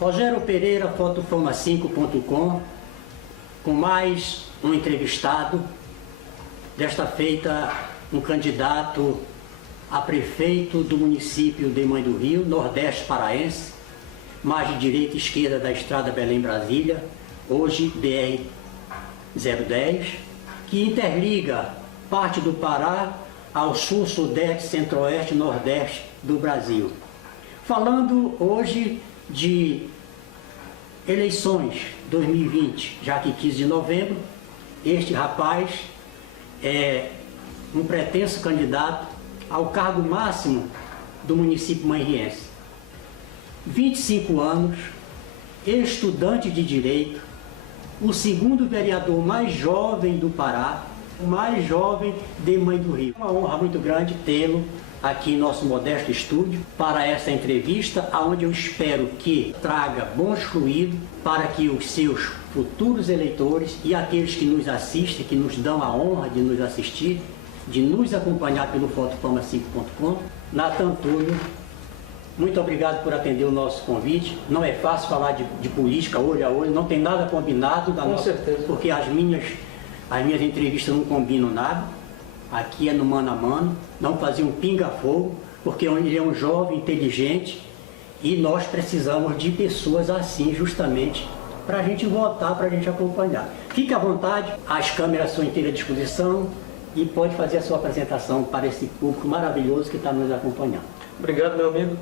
Rogério Pereira, fotofama5.com, com mais um entrevistado, desta feita um candidato a prefeito do município de Mãe do Rio, Nordeste Paraense, mais de direita e esquerda da estrada Belém-Brasília, hoje BR-010, que interliga parte do Pará ao sul, sudeste, centro-oeste e nordeste do Brasil. Falando hoje de eleições 2020, já que 15 de novembro, este rapaz é um pretenso candidato ao cargo máximo do município manriense. 25 anos, estudante de Direito, o segundo vereador mais jovem do Pará, o mais jovem de Mãe do Rio. Uma honra muito grande tê-lo aqui em nosso modesto estúdio para essa entrevista, onde eu espero que traga bons fluidos para que os seus futuros eleitores e aqueles que nos assistem, que nos dão a honra de nos assistir, de nos acompanhar pelo fotofama5.com. Nathan Túlio, muito obrigado por atender o nosso convite. Não é fácil falar de política olho a olho, não tem nada combinado, Com certeza. porque as minhas entrevistas não combinam nada. Aqui é no mano a mano, não fazia um pinga-fogo, porque ele é um jovem inteligente e nós precisamos de pessoas assim, justamente, para a gente votar, para a gente acompanhar. Fique à vontade, as câmeras são inteiras à disposição e pode fazer a sua apresentação para esse público maravilhoso que está nos acompanhando. Obrigado, meu amigo.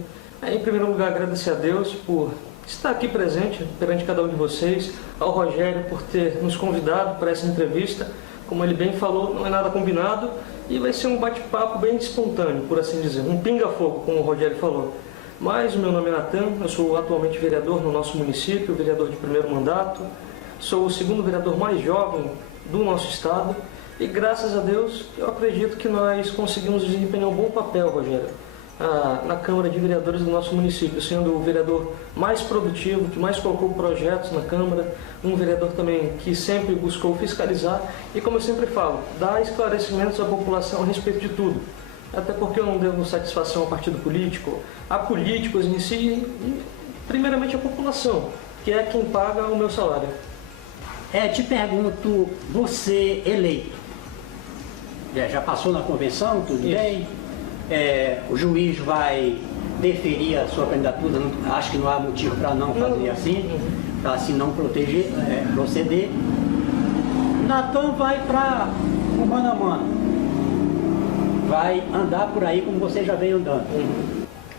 Em primeiro lugar, agradecer a Deus por estar aqui presente perante cada um de vocês, ao Rogério por ter nos convidado para essa entrevista. Como ele bem falou, não é nada combinado e vai ser um bate-papo bem espontâneo, por assim dizer, um pinga-fogo, como o Rogério falou. Mas o meu nome é Nathan, eu sou atualmente vereador no nosso município, vereador de primeiro mandato, sou o segundo vereador mais jovem do nosso estado e graças a Deus eu acredito que nós conseguimos desempenhar um bom papel, Rogério, na Câmara de Vereadores do nosso município, sendo o vereador mais produtivo, que mais colocou projetos na Câmara, um vereador também que sempre buscou fiscalizar e, como eu sempre falo, dar esclarecimentos à população a respeito de tudo. Até porque eu não devo satisfação ao partido político, a políticos em si e, primeiramente, a população, que é quem paga o meu salário. Te pergunto, você eleito, já passou na convenção, tudo Isso. bem? O juiz vai deferir a sua candidatura, acho que não há motivo para não fazer assim, para assim não proceder. Nathan vai para o mano a mano, vai andar por aí como você já vem andando.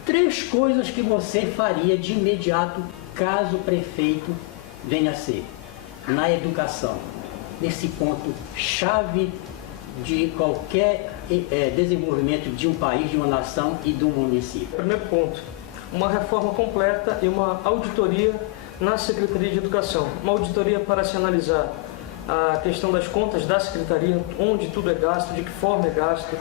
3 coisas que você faria de imediato caso o prefeito venha a ser na educação, nesse ponto chave de qualquer desenvolvimento de um país, de uma nação e de um município. Primeiro ponto, uma reforma completa e uma auditoria na Secretaria de Educação. Uma auditoria para se analisar a questão das contas da Secretaria, onde tudo é gasto, de que forma é gasto,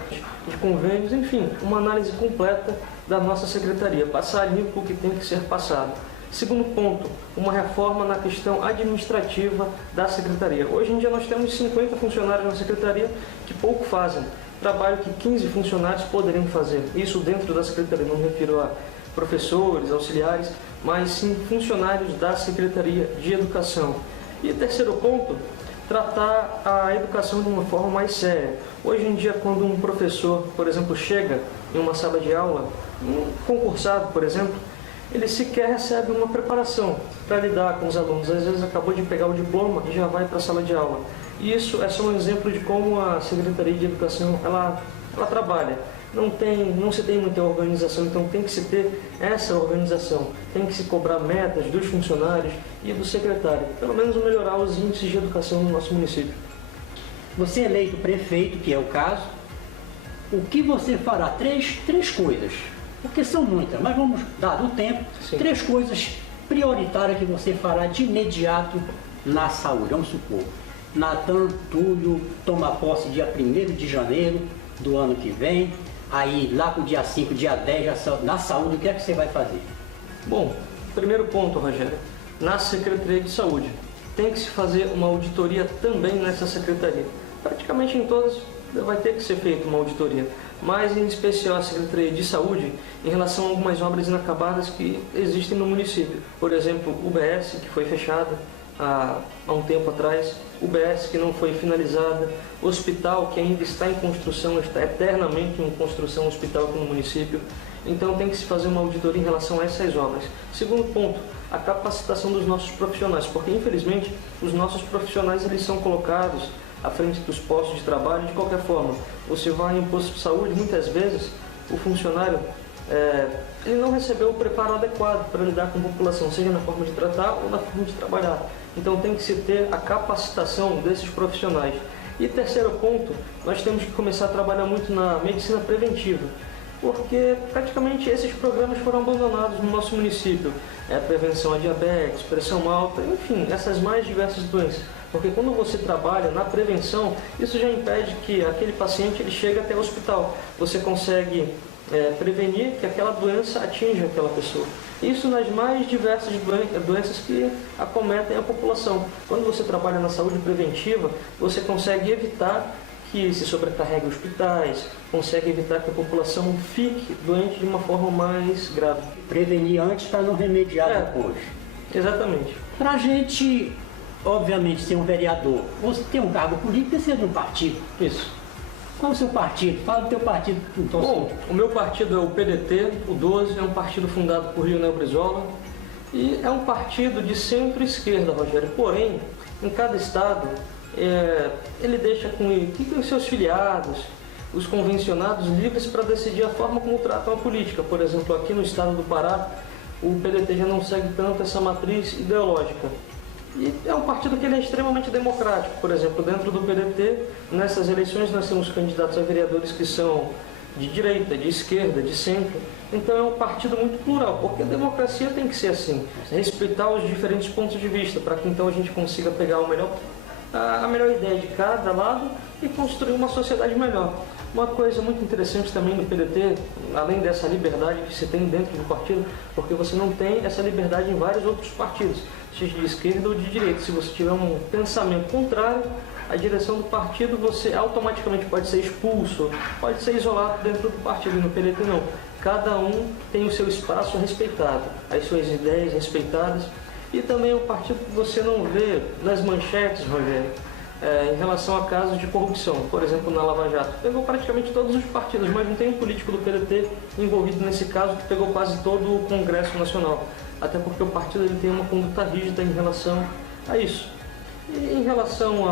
de convênios, enfim, uma análise completa da nossa Secretaria, passar limpo o que tem que ser passado. Segundo ponto, uma reforma na questão administrativa da Secretaria. Hoje em dia nós temos 50 funcionários na Secretaria que pouco fazem, trabalho que 15 funcionários poderiam fazer. Isso dentro da Secretaria, não me refiro a professores, auxiliares, mas sim funcionários da Secretaria de Educação. E terceiro ponto, tratar a educação de uma forma mais séria. Hoje em dia, quando um professor, por exemplo, chega em uma sala de aula, um concursado, por exemplo, ele sequer recebe uma preparação para lidar com os alunos. Às vezes acabou de pegar o diploma e já vai para a sala de aula. E isso é só um exemplo de como a Secretaria de Educação ela trabalha. Não se tem muita organização, então tem que se ter essa organização. Tem que se cobrar metas dos funcionários e do secretário. Pelo menos melhorar os índices de educação no nosso município. Você é eleito prefeito, que é o caso, o que você fará? Três coisas. Porque são muitas, mas vamos, dado o tempo, Sim. 3 coisas prioritárias que você fará de imediato na saúde. Vamos supor, Nathan Túlio toma posse dia 1º de janeiro do ano que vem, aí lá para o dia 5, dia 10, na saúde, o que é que você vai fazer? Bom, primeiro ponto, Rogério, na Secretaria de Saúde. Tem que se fazer uma auditoria também nessa secretaria. Praticamente em todas vai ter que ser feita uma auditoria, mas em especial a Secretaria de Saúde, em relação a algumas obras inacabadas que existem no município. Por exemplo, UBS, que foi fechada há um tempo atrás, UBS que não foi finalizada, hospital que ainda está em construção, está eternamente em construção, hospital aqui no município. Então tem que se fazer uma auditoria em relação a essas obras. Segundo ponto, a capacitação dos nossos profissionais, porque infelizmente os nossos profissionais eles são colocados à frente dos postos de trabalho de qualquer forma. Você vai em posto de saúde, muitas vezes o funcionário ele não recebeu o preparo adequado para lidar com a população, seja na forma de tratar ou na forma de trabalhar. Então tem que se ter a capacitação desses profissionais. E terceiro ponto, nós temos que começar a trabalhar muito na medicina preventiva, porque praticamente esses programas foram abandonados no nosso município. Prevenção a diabetes, pressão alta, enfim, essas mais diversas doenças. Porque quando você trabalha na prevenção, isso já impede que aquele paciente ele chegue até o hospital. Você consegue prevenir que aquela doença atinja aquela pessoa. Isso nas mais diversas doenças que acometem a população. Quando você trabalha na saúde preventiva, você consegue evitar que se sobrecarregue hospitais, consegue evitar que a população fique doente de uma forma mais grave. Prevenir antes para não remediar depois. Exatamente. Para a gente, obviamente, ser um vereador, você tem um cargo político e ser de um partido. Isso. Qual é o seu partido? Fala do teu partido. Bom, o meu partido é o PDT, o 12, é um partido fundado por Leonel Brizola e é um partido de centro-esquerda, Rogério. Porém, em cada estado, ele deixa com os seus filiados, os convencionados, livres para decidir a forma como tratam a política. Por exemplo, aqui no estado do Pará, o PDT já não segue tanto essa matriz ideológica. E é um partido que ele é extremamente democrático. Por exemplo, dentro do PDT, nessas eleições nós temos candidatos a vereadores que são de direita, de esquerda, de centro. Então é um partido muito plural, porque a democracia tem que ser assim, respeitar os diferentes pontos de vista, para que então a gente consiga pegar a melhor ideia de cada lado e construir uma sociedade melhor. Uma coisa muito interessante também no PDT, além dessa liberdade que se tem dentro do partido, porque você não tem essa liberdade em vários outros partidos, seja de esquerda ou de direita. Se você tiver um pensamento contrário à direção do partido, você automaticamente pode ser expulso, pode ser isolado dentro do partido. E no PDT não. Cada um tem o seu espaço respeitado, as suas ideias respeitadas. E também é um partido que você não vê nas manchetes, Rogério, em relação a casos de corrupção. Por exemplo, na Lava Jato. Pegou praticamente todos os partidos, mas não tem um político do PDT envolvido nesse caso que pegou quase todo o Congresso Nacional. Até porque o partido ele tem uma conduta rígida em relação a isso. E em relação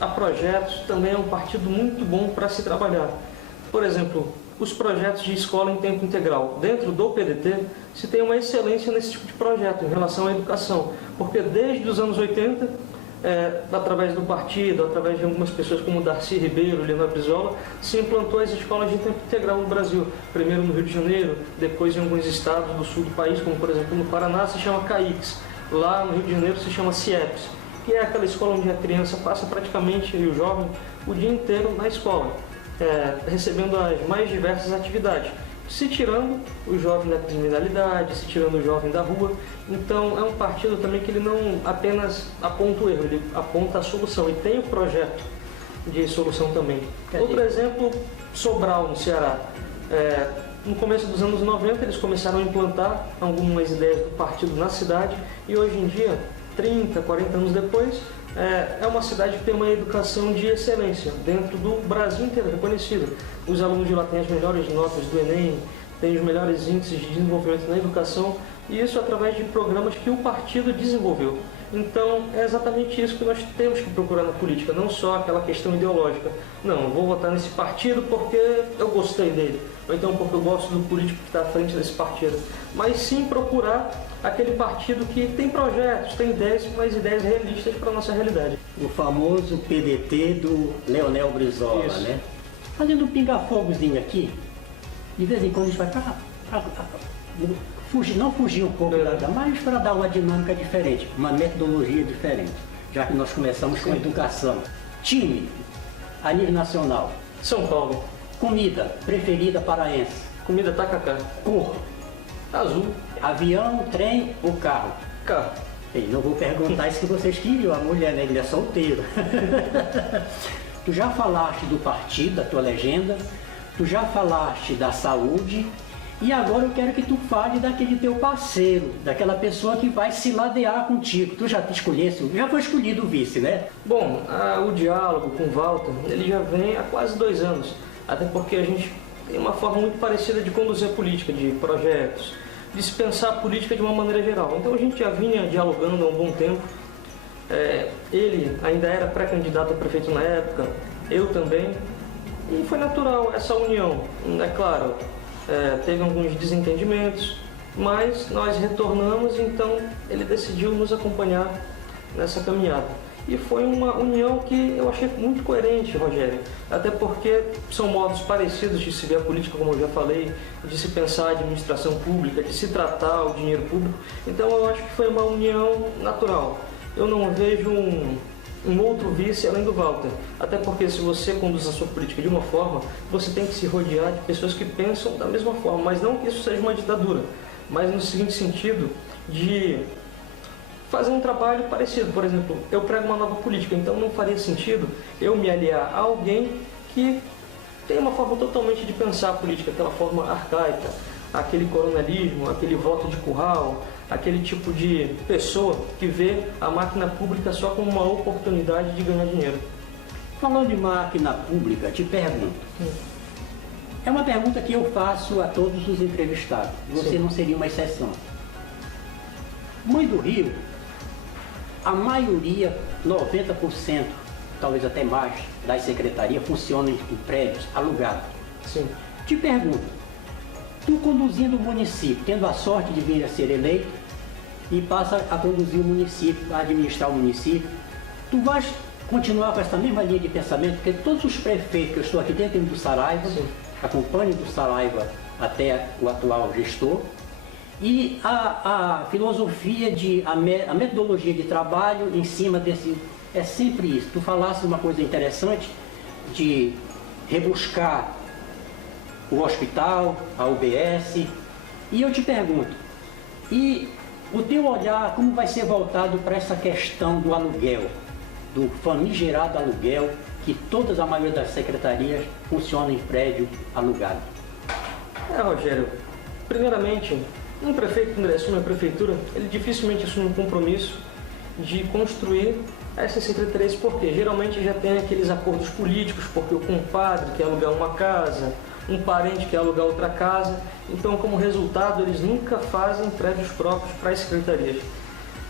a projetos, também é um partido muito bom para se trabalhar. Por exemplo, os projetos de escola em tempo integral. Dentro do PDT, se tem uma excelência nesse tipo de projeto em relação à educação. Porque desde os anos 80, através do partido, através de algumas pessoas como Darcy Ribeiro, Leonel Brizola, se implantou as escolas de tempo integral no Brasil. Primeiro no Rio de Janeiro, depois em alguns estados do sul do país, como por exemplo no Paraná se chama CAIX, lá no Rio de Janeiro se chama CIEPS, que é aquela escola onde a criança passa praticamente, e o jovem, o dia inteiro na escola, recebendo as mais diversas atividades. Se tirando o jovem da criminalidade, se tirando o jovem da rua. Então é um partido também que ele não apenas aponta o erro, ele aponta a solução e tem o projeto de solução também. Outro exemplo, Sobral, no Ceará. No começo dos anos 90 eles começaram a implantar algumas ideias do partido na cidade e hoje em dia, 30, 40 anos depois, é uma cidade que tem uma educação de excelência dentro do Brasil inteiro, reconhecida. Os alunos de lá têm as melhores notas do Enem, têm os melhores índices de desenvolvimento na educação, e isso através de programas que o partido desenvolveu. Então é exatamente isso que nós temos que procurar na política, não só aquela questão ideológica. Não, eu vou votar nesse partido porque eu gostei dele, ou então porque eu gosto do político que está à frente desse partido. Mas sim procurar aquele partido que tem projetos, tem ideias, mas ideias realistas para a nossa realidade. O famoso PDT do Leonel Brizola, isso, né? Fazendo um pinga-fogozinho aqui, de vez em quando a gente vai não fugir um pouco mas para dar uma dinâmica diferente, uma metodologia diferente, já que nós começamos com educação. Time, a nível nacional. São Paulo. Comida preferida paraense. Comida tacacá. Cor. Azul. Avião, trem ou carro? Carro. Ei, não vou perguntar isso que vocês queriam, a mulher, né? Ele é solteiro. Tu já falaste do partido, da tua legenda, tu já falaste da saúde e agora eu quero que tu fale daquele teu parceiro, daquela pessoa que vai se ladear contigo. Tu já te escolhesse, já foi escolhido o vice, né? Bom, o diálogo com o Walter, ele já vem há quase 2 anos, até porque a gente tem uma forma muito parecida de conduzir a política, de projetos, de se pensar a política de uma maneira geral. Então a gente já vinha dialogando há um bom tempo. Ele ainda era pré-candidato a prefeito na época, eu também, e foi natural essa união. É claro, teve alguns desentendimentos, mas nós retornamos, então ele decidiu nos acompanhar nessa caminhada. E foi uma união que eu achei muito coerente, Rogério, até porque são modos parecidos de se ver a política, como eu já falei, de se pensar a administração pública, de se tratar o dinheiro público. Então eu acho que foi uma união natural. Eu não vejo um outro vice além do Walter, até porque se você conduz a sua política de uma forma, você tem que se rodear de pessoas que pensam da mesma forma, mas não que isso seja uma ditadura, mas no seguinte sentido, de fazer um trabalho parecido. Por exemplo, eu prego uma nova política, então não faria sentido eu me aliar a alguém que tem uma forma totalmente de pensar a política, aquela forma arcaica, aquele coronelismo, aquele voto de curral, aquele tipo de pessoa que vê a máquina pública só como uma oportunidade de ganhar dinheiro. Falando de máquina pública, te pergunto. É uma pergunta que eu faço a todos os entrevistados. Você Sim. não seria uma exceção. Mãe do Rio, a maioria, 90%, talvez até mais, das secretarias funcionam em prédios alugados. Sim. Te pergunto, tu conduzindo o município, tendo a sorte de vir a ser eleito e passa a conduzir o município, a administrar o município, tu vais continuar com essa mesma linha de pensamento? Porque todos os prefeitos, que eu estou aqui dentro do Saraiva, Sim. acompanho do Saraiva até o atual gestor, e a filosofia, a metodologia de trabalho em cima desse, é sempre isso. Tu falaste uma coisa interessante de rebuscar o hospital, a UBS, e eu te pergunto, e o teu olhar, como vai ser voltado para essa questão do aluguel, do famigerado aluguel, que todas a maioria das secretarias funcionam em prédio alugado? Rogério, primeiramente, um prefeito, quando ele assume a prefeitura, ele dificilmente assume um compromisso de construir essas secretarias, porque geralmente já tem aqueles acordos políticos, porque o compadre quer alugar uma casa, um parente quer alugar outra casa, então como resultado eles nunca fazem prédios próprios para as secretarias.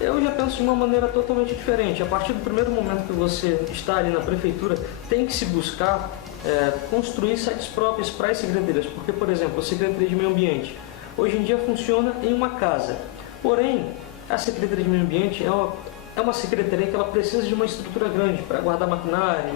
Eu já penso de uma maneira totalmente diferente. A partir do primeiro momento que você está ali na prefeitura, tem que se buscar construir sedes próprias para as secretarias, porque, por exemplo, a Secretaria de Meio Ambiente hoje em dia funciona em uma casa, porém a Secretaria de Meio Ambiente é uma secretaria que ela precisa de uma estrutura grande para guardar maquinário,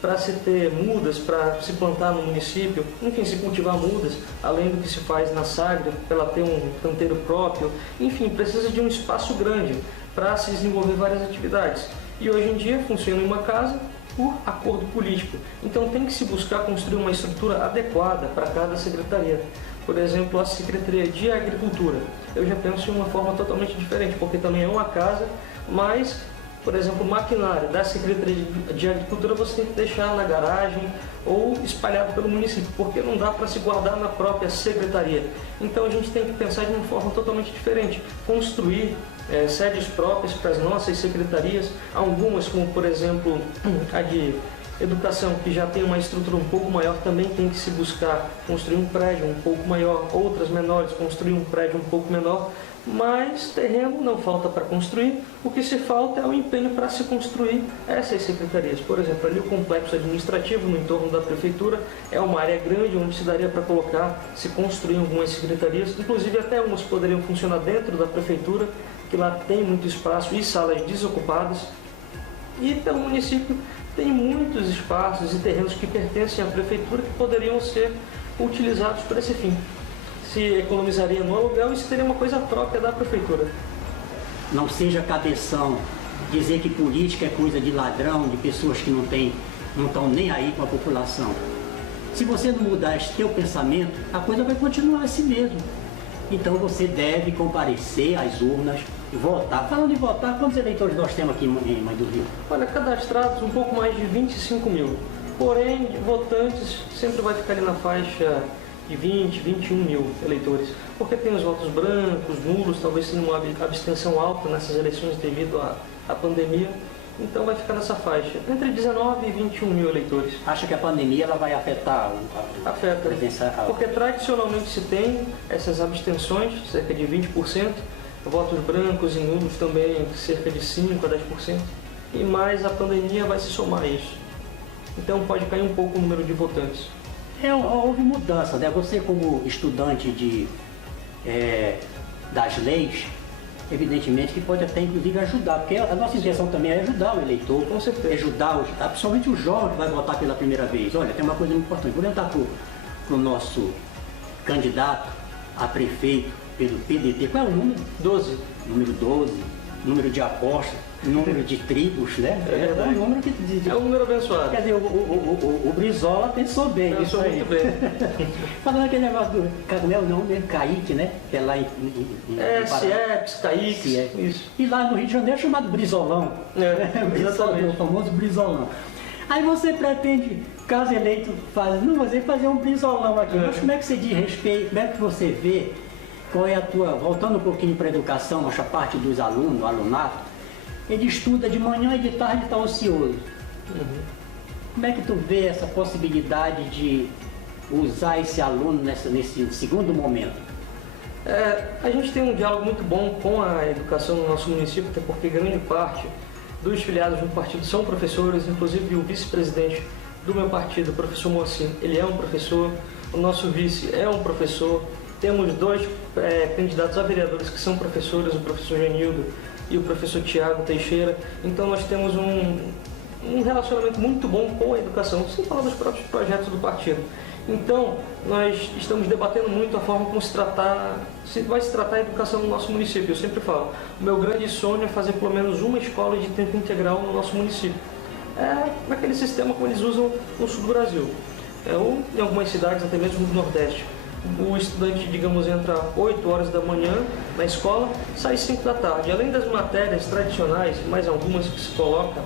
para se ter mudas, para se plantar no município, enfim, se cultivar mudas, além do que se faz na Sagre, para ela ter um canteiro próprio, enfim, precisa de um espaço grande para se desenvolver várias atividades. E hoje em dia funciona em uma casa por acordo político, então tem que se buscar construir uma estrutura adequada para cada secretaria. Por exemplo, a Secretaria de Agricultura, eu já penso em uma forma totalmente diferente, porque também é uma casa, mas, por exemplo, o maquinário da Secretaria de Agricultura você tem que deixar na garagem ou espalhado pelo município, porque não dá para se guardar na própria secretaria. Então a gente tem que pensar de uma forma totalmente diferente, construir sedes próprias para as nossas secretarias, algumas como, por exemplo, a de Educação, que já tem uma estrutura um pouco maior, também tem que se buscar construir um prédio um pouco maior, outras menores, construir um prédio um pouco menor, mas terreno não falta para construir, o que se falta é o empenho para se construir essas secretarias. Por exemplo, ali o complexo administrativo no entorno da prefeitura é uma área grande onde se daria para se construir algumas secretarias, inclusive até umas poderiam funcionar dentro da prefeitura, que lá tem muito espaço e salas desocupadas, e pelo município tem muitos espaços e terrenos que pertencem à prefeitura que poderiam ser utilizados para esse fim. Se economizaria no aluguel e se teria uma coisa própria da prefeitura. Não seja cabeção dizer que política é coisa de ladrão, de pessoas que não estão nem aí com a população. Se você não mudar esse teu pensamento, a coisa vai continuar assim mesmo. Então você deve comparecer às urnas, votar. Falando em votar, quantos eleitores nós temos aqui em Mãe do Rio? Olha, cadastrados um pouco mais de 25 mil. Porém, votantes sempre vai ficar ali na faixa de 20, 21 mil eleitores, porque tem os votos brancos, nulos, talvez tenha uma abstenção alta nessas eleições devido à pandemia, então vai ficar nessa faixa, entre 19 e 21 mil eleitores. Acha que a pandemia ela vai afetar a presença? Porque tradicionalmente se tem essas abstenções, cerca de 20%, votos brancos e nulos também cerca de 5 a 10%, e mais a pandemia vai se somar a isso. Então pode cair um pouco o número de votantes. Houve mudança, né? Você como estudante das leis, evidentemente que pode até inclusive ajudar, porque a nossa intenção também é ajudar o eleitor, com certeza, ajudar principalmente o jovem que vai votar pela primeira vez. Olha, tem uma coisa muito importante, vou tentar para o nosso candidato a prefeito pelo PDT, qual é o número? 12. Número 12, número de aposta, número de tribos, né? É um número que é um número abençoado. Quer dizer, o Brizola pensou bem nisso aí. Muito bem. Falando aquele negócio do, como é o nome dele? Kaique, né? Que é lá em CIEPS, Kaique, isso. E lá no Rio de Janeiro é chamado Brizolão. Exatamente. O famoso Brizolão. Aí você pretende, caso eleito, fazer um Brizolão aqui. Mas como é que você diz respeito, como é que você vê, qual é a tua, voltando um pouquinho para a educação, nossa parte dos alunos, o alunato, ele estuda de manhã e de tarde está ocioso. Como é que tu vê essa possibilidade de usar esse aluno nesse segundo momento? A gente tem um diálogo muito bom com a educação no nosso município, até porque grande parte dos filiados do partido são professores, inclusive o vice-presidente do meu partido, o professor Moacir, ele é um professor, o nosso vice é um professor, temos dois candidatos a vereadores que são professores, o professor Genildo e o professor Tiago Teixeira, então nós temos um relacionamento muito bom com a educação, sem falar dos próprios projetos do partido. Então, nós estamos debatendo muito a forma como vai se tratar a educação no nosso município. Eu sempre falo, o meu grande sonho é fazer pelo menos uma escola de tempo integral no nosso município. Naquele sistema como eles usam no sul do Brasil, ou em algumas cidades, até mesmo no Nordeste. O estudante, digamos, entra 8 horas da manhã na escola, sai 5 da tarde. Além das matérias tradicionais, mais algumas que se colocam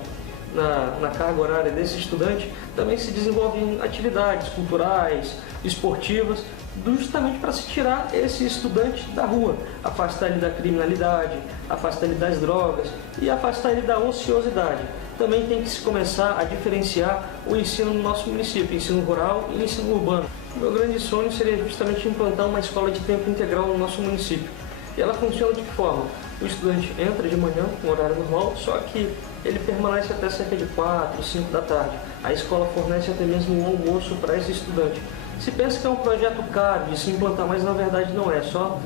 na carga horária desse estudante, também se desenvolvem atividades culturais, esportivas, justamente para se tirar esse estudante da rua, afastar ele da criminalidade, afastar ele das drogas e afastar ele da ociosidade. Também tem que se começar a diferenciar o ensino no nosso município, ensino rural e ensino urbano. O meu grande sonho seria justamente implantar uma escola de tempo integral no nosso município. E ela funciona de que forma? O estudante entra de manhã, com horário normal, só que ele permanece até cerca de 4, 5 da tarde. A escola fornece até mesmo um almoço para esse estudante. Se pensa que é um projeto caro de se implantar, mas na verdade não é, só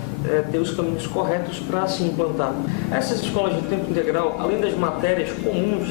ter os caminhos corretos para se implantar. Essas escolas de tempo integral, além das matérias comuns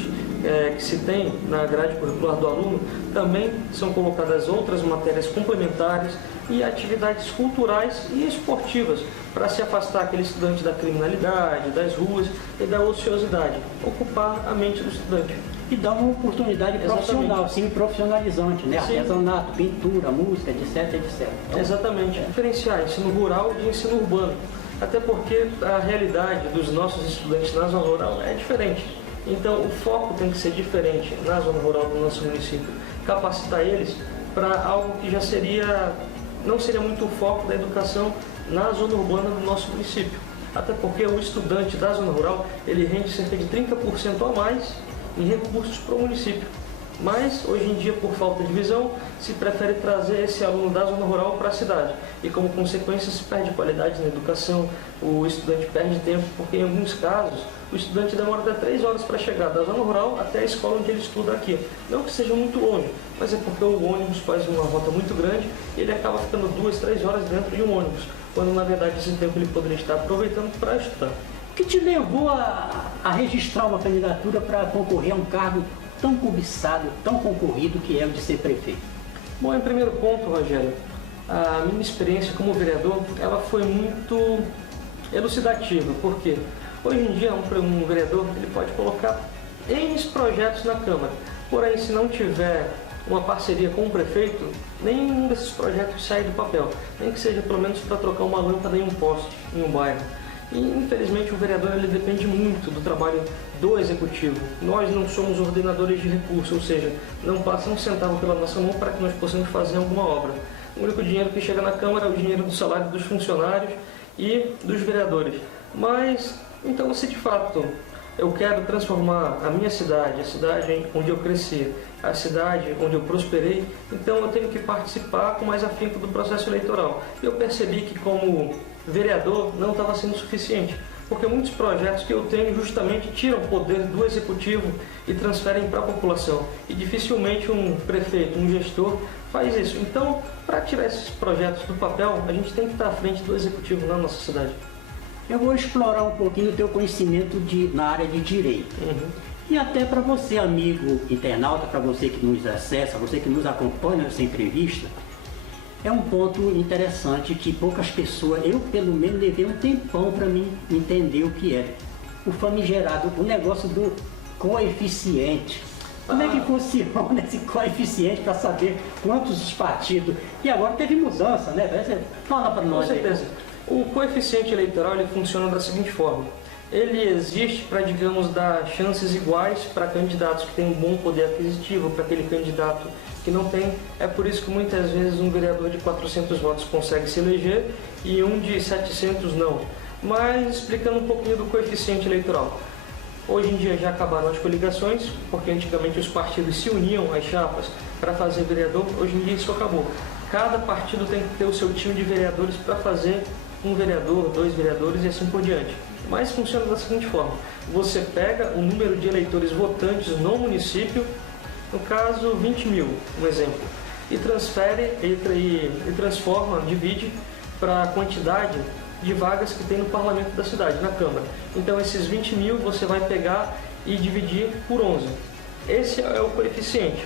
que se tem na grade curricular do aluno, também são colocadas outras matérias complementares e atividades culturais e esportivas para se afastar aquele estudante da criminalidade, das ruas e da ociosidade, ocupar a mente do estudante. E dá uma oportunidade profissional, sim, profissionalizante, né? Sim. Artesanato, pintura, música, etc, etc. Então, exatamente. Diferenciar ensino rural de ensino urbano. Até porque a realidade dos nossos estudantes na zona rural é diferente. Então o foco tem que ser diferente na zona rural do nosso município. Capacitar eles para algo que já não seria muito o foco da educação na zona urbana do nosso município. Até porque o estudante da zona rural, ele rende cerca de 30% a mais em recursos para o município. Mas, hoje em dia, por falta de visão, se prefere trazer esse aluno da zona rural para a cidade. E, como consequência, se perde qualidade na educação, o estudante perde tempo, porque, em alguns casos, o estudante demora até 3 horas para chegar da zona rural até a escola onde ele estuda aqui. Não que seja muito longe, mas é porque o ônibus faz uma rota muito grande e ele acaba ficando 2, 3 horas dentro de um ônibus, quando, na verdade, esse tempo ele poderia estar aproveitando para estudar. O que te levou a registrar uma candidatura para concorrer a um cargo tão cobiçado, tão concorrido que é o de ser prefeito? Bom, em primeiro ponto, Rogério, a minha experiência como vereador, ela foi muito elucidativa, porque hoje em dia um vereador ele pode colocar N projetos na Câmara, porém se não tiver uma parceria com o prefeito, nenhum desses projetos sai do papel, nem que seja pelo menos para trocar uma lâmpada em um poste, em um bairro. E, infelizmente, o vereador ele depende muito do trabalho do executivo. Nós não somos ordenadores de recursos, ou seja, não passa um centavo pela nossa mão para que nós possamos fazer alguma obra. O único dinheiro que chega na Câmara é o dinheiro do salário dos funcionários e dos vereadores. Mas, então, se de fato eu quero transformar a minha cidade, a cidade onde eu cresci, a cidade onde eu prosperei, então eu tenho que participar com mais afinco do processo eleitoral. Eu percebi que como vereador não estava sendo suficiente, porque muitos projetos que eu tenho justamente tiram o poder do executivo e transferem para a população. E dificilmente um prefeito, um gestor faz isso. Então, para tirar esses projetos do papel, a gente tem que estar à frente do executivo na nossa cidade. Eu vou explorar um pouquinho o teu conhecimento na área de direito. E até para você, amigo internauta, para você que nos acessa, você que nos acompanha nessa entrevista, é um ponto interessante que poucas pessoas, eu pelo menos levei um tempão para mim entender o que é. O famigerado, o negócio do coeficiente. Como é que funciona esse coeficiente para saber quantos os partidos... E agora teve mudança, né? Fala para nós. Com certeza. O coeficiente eleitoral ele funciona da seguinte forma. Ele existe para, digamos, dar chances iguais para candidatos que têm um bom poder aquisitivo, para aquele candidato que não tem. É por isso que muitas vezes um vereador de 400 votos consegue se eleger e um de 700 não. Mas explicando um pouquinho do coeficiente eleitoral. Hoje em dia já acabaram as coligações, porque antigamente os partidos se uniam às chapas para fazer vereador, hoje em dia isso acabou. Cada partido tem que ter o seu time de vereadores para fazer um vereador, 2 vereadores e assim por diante. Mas funciona da seguinte forma, você pega o número de eleitores votantes no município, no caso 20 mil, um exemplo, e transfere, e transforma, divide para a quantidade de vagas que tem no parlamento da cidade, na Câmara. Então esses 20 mil você vai pegar e dividir por 11. Esse é o coeficiente.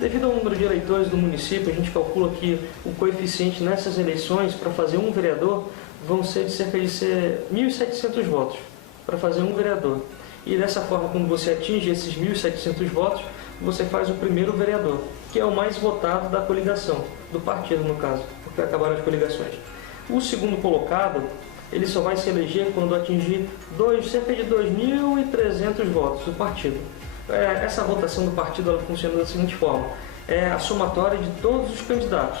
Devido ao número de eleitores do município, a gente calcula que o coeficiente nessas eleições, para fazer um vereador, vão ser de cerca de 1.700 votos, para fazer um vereador. E dessa forma, quando você atinge esses 1.700 votos, você faz o primeiro vereador, que é o mais votado da coligação, do partido no caso, porque acabaram as coligações. O segundo colocado, ele só vai se eleger quando atingir cerca de 2.300 votos do partido. Essa votação do partido ela funciona da seguinte forma, é a somatória de todos os candidatos,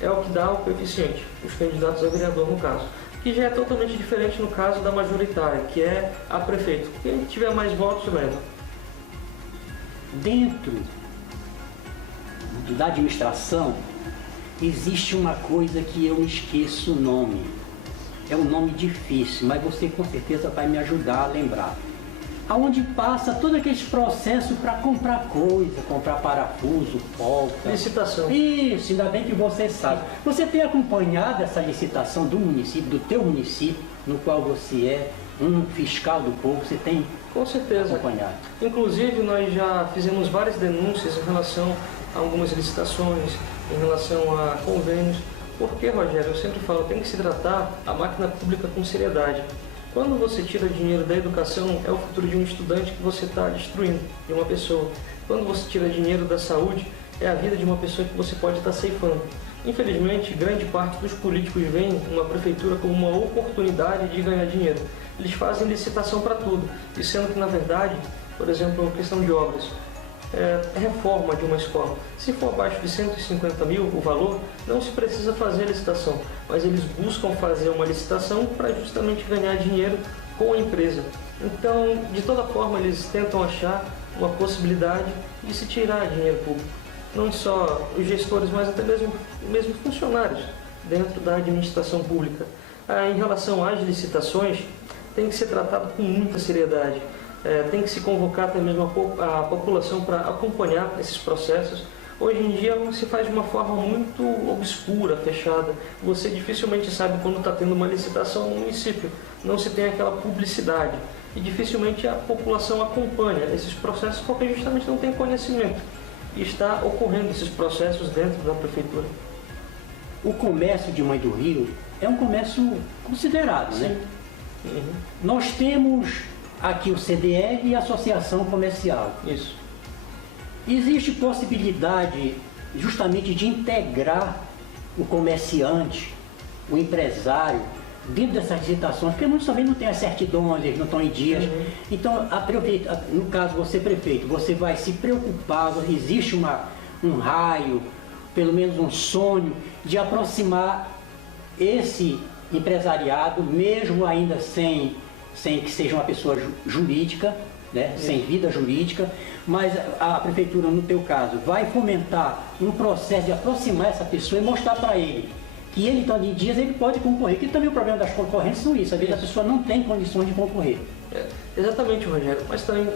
é o que dá o coeficiente, os candidatos a vereador no caso, que já é totalmente diferente no caso da majoritária, que é a prefeito. Quem tiver mais votos leva. Dentro da administração existe uma coisa que eu esqueço o nome, é um nome difícil, mas você com certeza vai me ajudar a lembrar. Aonde passa todo aquele processo para comprar coisa, comprar parafuso, pólvora. Licitação. Isso, ainda bem que você sabe. Você tem acompanhado essa licitação do município, do teu município, no qual você é um fiscal do povo, você tem com certeza acompanhado? Inclusive, nós já fizemos várias denúncias em relação a algumas licitações, em relação a convênios, porque, Rogério, eu sempre falo, tem que se tratar a máquina pública com seriedade. Quando você tira dinheiro da educação, é o futuro de um estudante que você está destruindo, de uma pessoa. Quando você tira dinheiro da saúde, é a vida de uma pessoa que você pode estar ceifando. Infelizmente, grande parte dos políticos veem uma prefeitura como uma oportunidade de ganhar dinheiro. Eles fazem licitação para tudo, e sendo que, na verdade, por exemplo, questão de obras, reforma de uma escola. Se for abaixo de 150 mil o valor, não se precisa fazer a licitação, mas eles buscam fazer uma licitação para justamente ganhar dinheiro com a empresa. Então, de toda forma, eles tentam achar uma possibilidade de se tirar dinheiro público. Não só os gestores, mas até mesmo funcionários dentro da administração pública. Em relação às licitações, tem que ser tratado com muita seriedade. Tem que se convocar até mesmo a população para acompanhar esses processos. Hoje em dia se faz de uma forma muito obscura, fechada. Você dificilmente sabe quando está tendo uma licitação no município. Não se tem aquela publicidade. E dificilmente a população acompanha esses processos porque justamente não tem conhecimento. E está ocorrendo esses processos dentro da prefeitura. O comércio de Mãe do Rio é um comércio considerado, Sim. né? Nós temos aqui o CDR e a Associação Comercial. Isso. Existe possibilidade justamente de integrar o comerciante, o empresário, dentro dessas licitações, porque muitos também não têm as certidões, eles não estão em dias. Então, no caso, você prefeito, você vai se preocupar, existe um raio, pelo menos um sonho, de aproximar esse empresariado, mesmo ainda sem que seja uma pessoa jurídica, né, sem vida jurídica, mas a prefeitura, no teu caso, vai fomentar um processo de aproximar essa pessoa e mostrar para ele que ele, então, de dias, ele pode concorrer, que também o problema das concorrentes são isso, às vezes a pessoa não tem condições de concorrer. Exatamente, Rogério, mas também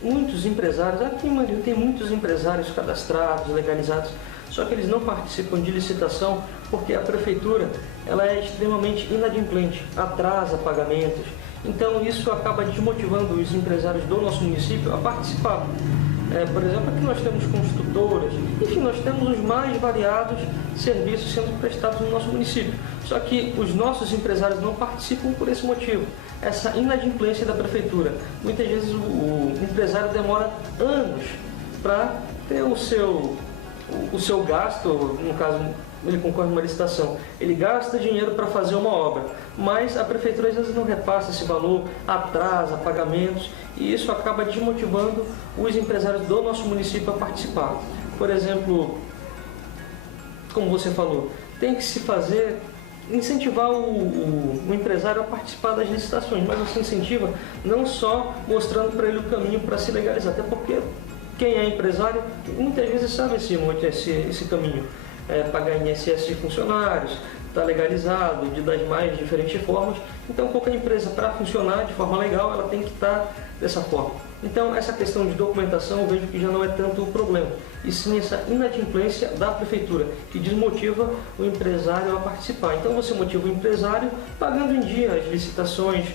muitos empresários, aqui em Maringá tem muitos empresários cadastrados, legalizados, só que eles não participam de licitação porque a prefeitura ela é extremamente inadimplente, atrasa pagamentos. Então isso acaba desmotivando os empresários do nosso município a participar. Por exemplo, aqui nós temos construtoras, enfim, nós temos os mais variados serviços sendo prestados no nosso município. Só que os nossos empresários não participam por esse motivo, essa inadimplência da prefeitura. Muitas vezes o empresário demora anos para ter o seu gasto, no caso ele concorre numa licitação, ele gasta dinheiro para fazer uma obra, mas a prefeitura às vezes não repassa esse valor, atrasa pagamentos, e isso acaba desmotivando os empresários do nosso município a participar. Por exemplo, como você falou, tem que se fazer, incentivar o empresário a participar das licitações, mas você incentiva não só mostrando para ele o caminho para se legalizar, até porque quem é empresário muitas vezes sabe esse caminho. Pagar INSS de funcionários, está legalizado das mais diferentes formas. Então, qualquer empresa, para funcionar de forma legal, ela tem que estar dessa forma. Então, essa questão de documentação, eu vejo que já não é tanto o problema, e sim essa inadimplência da prefeitura, que desmotiva o empresário a participar. Então, você motiva o empresário pagando em dia as licitações,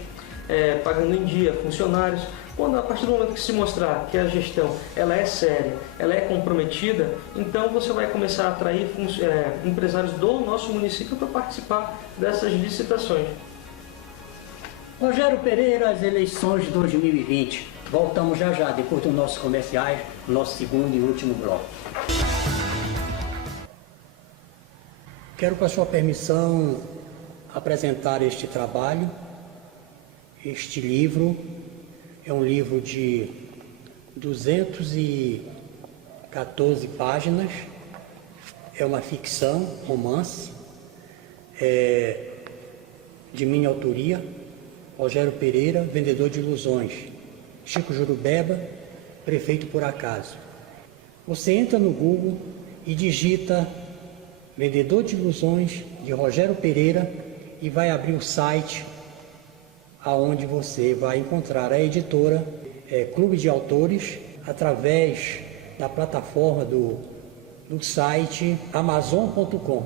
pagando em dia funcionários. Quando, a partir do momento que se mostrar que a gestão ela é séria, ela é comprometida, então você vai começar a atrair empresários do nosso município para participar dessas licitações. Rogério Pereira, as eleições de 2020. Voltamos já depois dos nossos comerciais, nosso segundo e último bloco. Quero, com a sua permissão, apresentar este trabalho, este livro. É um livro de 214 páginas, é uma ficção, romance, de minha autoria, Rogério Pereira, Vendedor de Ilusões, Chico Jurubeba, Prefeito por Acaso. Você entra no Google e digita Vendedor de Ilusões, de Rogério Pereira, e vai abrir o site aonde você vai encontrar a editora Clube de Autores, através da plataforma do site amazon.com.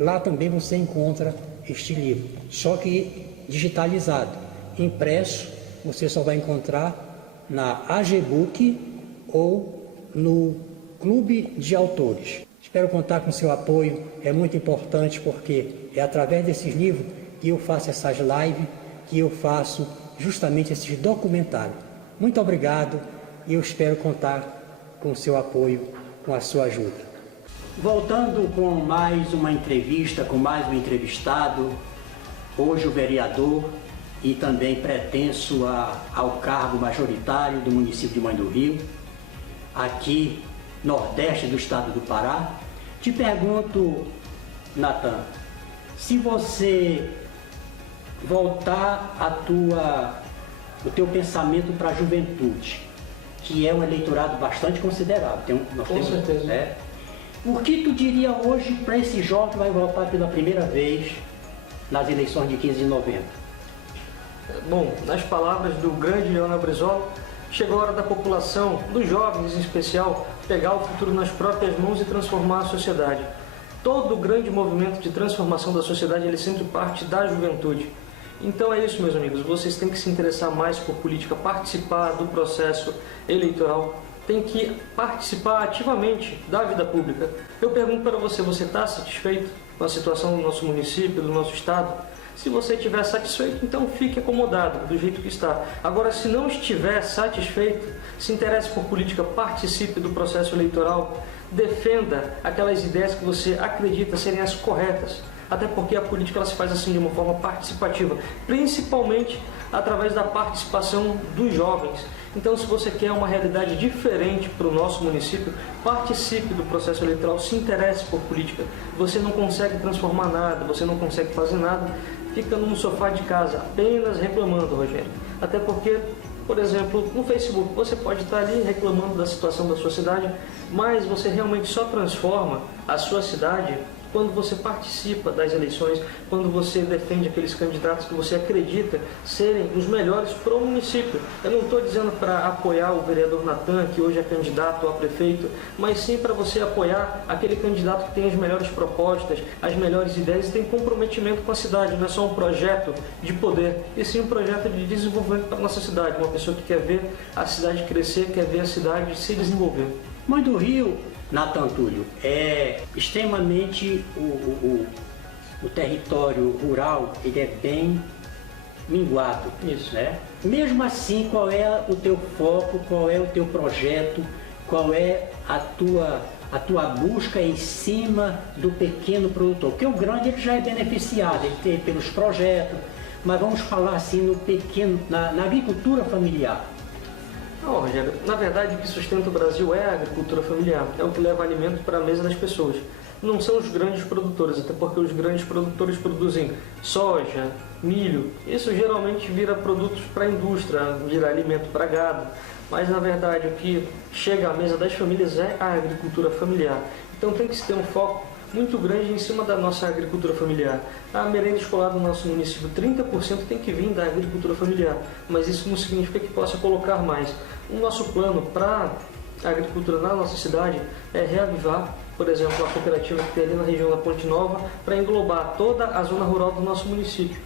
Lá também você encontra este livro, só que digitalizado. Impresso, você só vai encontrar na AGBook ou no Clube de Autores. Espero contar com seu apoio, é muito importante porque é através desses livros que eu faço essas lives, que eu faço justamente esses documentários. Muito obrigado e eu espero contar com o seu apoio, com a sua ajuda. Voltando com mais uma entrevista, com mais um entrevistado, hoje o vereador e também pretenso ao cargo majoritário do município de Mãe do Rio, aqui nordeste do estado do Pará. Te pergunto, Natan, se você voltar o teu pensamento para a juventude, que é um eleitorado bastante considerável. Com certeza. O que tu diria hoje para esse jovem que vai votar pela primeira vez nas eleições de 15 de novembro? Bom, nas palavras do grande Leonel Brizola, chegou a hora da população, dos jovens em especial, pegar o futuro nas próprias mãos e transformar a sociedade. Todo grande movimento de transformação da sociedade, ele sempre parte da juventude. Então é isso, meus amigos, vocês têm que se interessar mais por política, participar do processo eleitoral, tem que participar ativamente da vida pública. Eu pergunto para você, você está satisfeito com a situação do nosso município, do nosso estado? Se você estiver satisfeito, então fique acomodado do jeito que está. Agora, se não estiver satisfeito, se interesse por política, participe do processo eleitoral, defenda aquelas ideias que você acredita serem as corretas. até porque a política ela se faz assim de uma forma participativa, principalmente através da participação dos jovens. Então, se você quer uma realidade diferente para o nosso município, participe do processo eleitoral, se interesse por política. Você não consegue transformar nada, você não consegue fazer nada, fica no sofá de casa, apenas reclamando, Rogério. Até porque, por exemplo, no Facebook, você pode estar ali reclamando da situação da sua cidade, mas você realmente só transforma a sua cidade quando você participa das eleições, quando você defende aqueles candidatos que você acredita serem os melhores para o município. Eu não estou dizendo para apoiar o vereador Natan, que hoje é candidato a prefeito, mas sim para você apoiar aquele candidato que tem as melhores propostas, as melhores ideias e tem comprometimento com a cidade. Não é só um projeto de poder, e sim um projeto de desenvolvimento para a nossa cidade. Uma pessoa que quer ver a cidade crescer, quer ver a cidade se desenvolver. Mãe do Rio, Natan Túlio, é extremamente o território rural, ele é bem minguado. Isso. Né? Mesmo assim, qual é o teu foco, qual é o teu projeto, qual é a tua busca em cima do pequeno produtor? Porque o grande ele já é beneficiado, ele tem pelos projetos, mas vamos falar assim no pequeno, na agricultura familiar. Não, Rogério, na verdade o que sustenta o Brasil é a agricultura familiar, é o que leva alimento para a mesa das pessoas. Não são os grandes produtores, até porque os grandes produtores produzem soja, milho, isso geralmente vira produtos para a indústria, vira alimento para gado, mas na verdade o que chega à mesa das famílias é a agricultura familiar. Então tem que se ter um foco muito grande em cima da nossa agricultura familiar. A merenda escolar do nosso município, 30% tem que vir da agricultura familiar, mas isso não significa que possa colocar mais. O nosso plano para a agricultura na nossa cidade é reavivar, por exemplo, a cooperativa que tem ali na região da Ponte Nova, para englobar toda a zona rural do nosso município.